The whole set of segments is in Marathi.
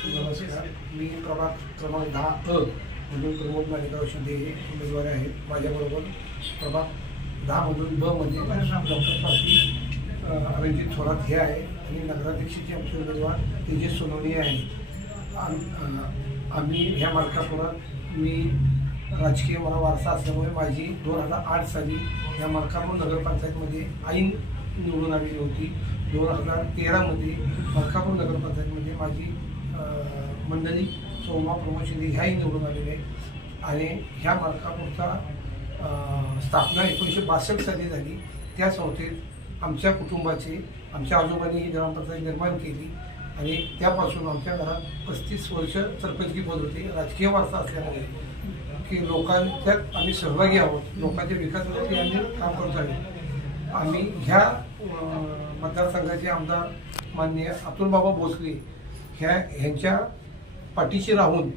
नमस्कार. मी प्रभाग क्रमांक 10 मधून प्रमोद माणिकराव शिंदे हे उमेदवार आहेत. माझ्याबरोबर प्रभाग 10 मधून ब मध्ये डॉक्टर पाटील अभिजित थोरात हे आहे आणि नगराध्यक्षाचे आमचे उमेदवार तेजस सोनवणे आहेत. आम्ही ह्या मार्कापुरात मी राजकीय मला वारसा असल्यामुळे माझी 2008 साली ह्या मार्कापूर नगरपंचायतमध्ये ऐन निवडून आलेली होती. 2013मध्ये मार्कापूर नगरपंचायतमध्ये माझी मंडळी सोमा प्रमोद शिंदे ह्याही निवडून आलेले आहे. आणि ह्या मार्कापूरचा स्थापना 1962 साली झाली. त्या संस्थेत आमच्या कुटुंबाचे आमच्या आजोबांनी ही ग्रामपंचायत निर्माण केली आणि त्यापासून आमच्या घरात 35 वर्ष सरपंचकी पद होते. राजकीय वारसा असल्यामुळे की लोकांच्यात आम्ही सहभागी आहोत, लोकांच्या विकासासाठी आम्ही काम करत आहोत. आम्ही ह्या मतदारसंघाचे आमदार माननीय अतुलबाबा भोसले ह्यांच्या पाठीशी राहून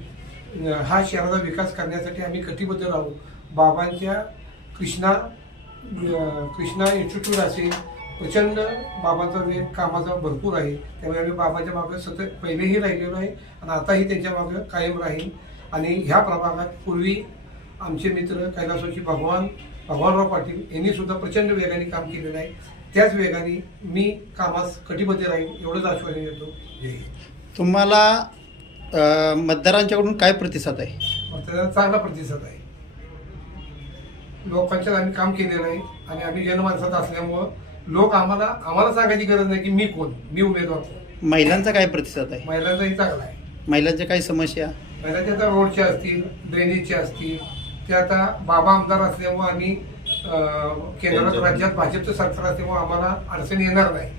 हा शहराचा विकास करण्यासाठी आम्ही कटिबद्ध राहू. बाबांच्या कृष्णा इन्स्टिट्यूट असेल, प्रचंड बाबांचा वेग कामाचा भरपूर आहे. त्यामुळे आम्ही बाबांच्या मागं सतत पहिलेही राहिलेलो आहे आणि आताही त्यांच्या मागं कायम राहील. आणि ह्या प्रभागात पूर्वी आमचे मित्र कैलासवासी भगवानराव पाटील यांनी सुद्धा प्रचंड वेगाने काम केलेलं आहे. त्याच वेगाने मी कामास कटिबद्ध राहील एवढंच आश्वासन देतो. तुम्हाला मतदारांच्याकडून काय प्रतिसाद आहे? त्याचा चांगला प्रतिसाद आहे. लोकांच्यात आम्ही काम केलेलं आहे आणि आम्ही जनमानसात असल्यामुळं लोक आम्हाला सांगायची गरज नाही की मी कोण, मी उमेदवार कोण. महिलांचा काय प्रतिसाद आहे? महिलांचाही चांगला आहे. महिलांच्या काही समस्या? महिलांच्या आता रोडच्या असतील, ड्रेनेजच्या असतील, ते आता बाबा आमदार असल्यामुळे आम्ही केंद्रात राज्यात भाजपचं सरकार असल्यामुळे आम्हाला अडचण येणार नाही.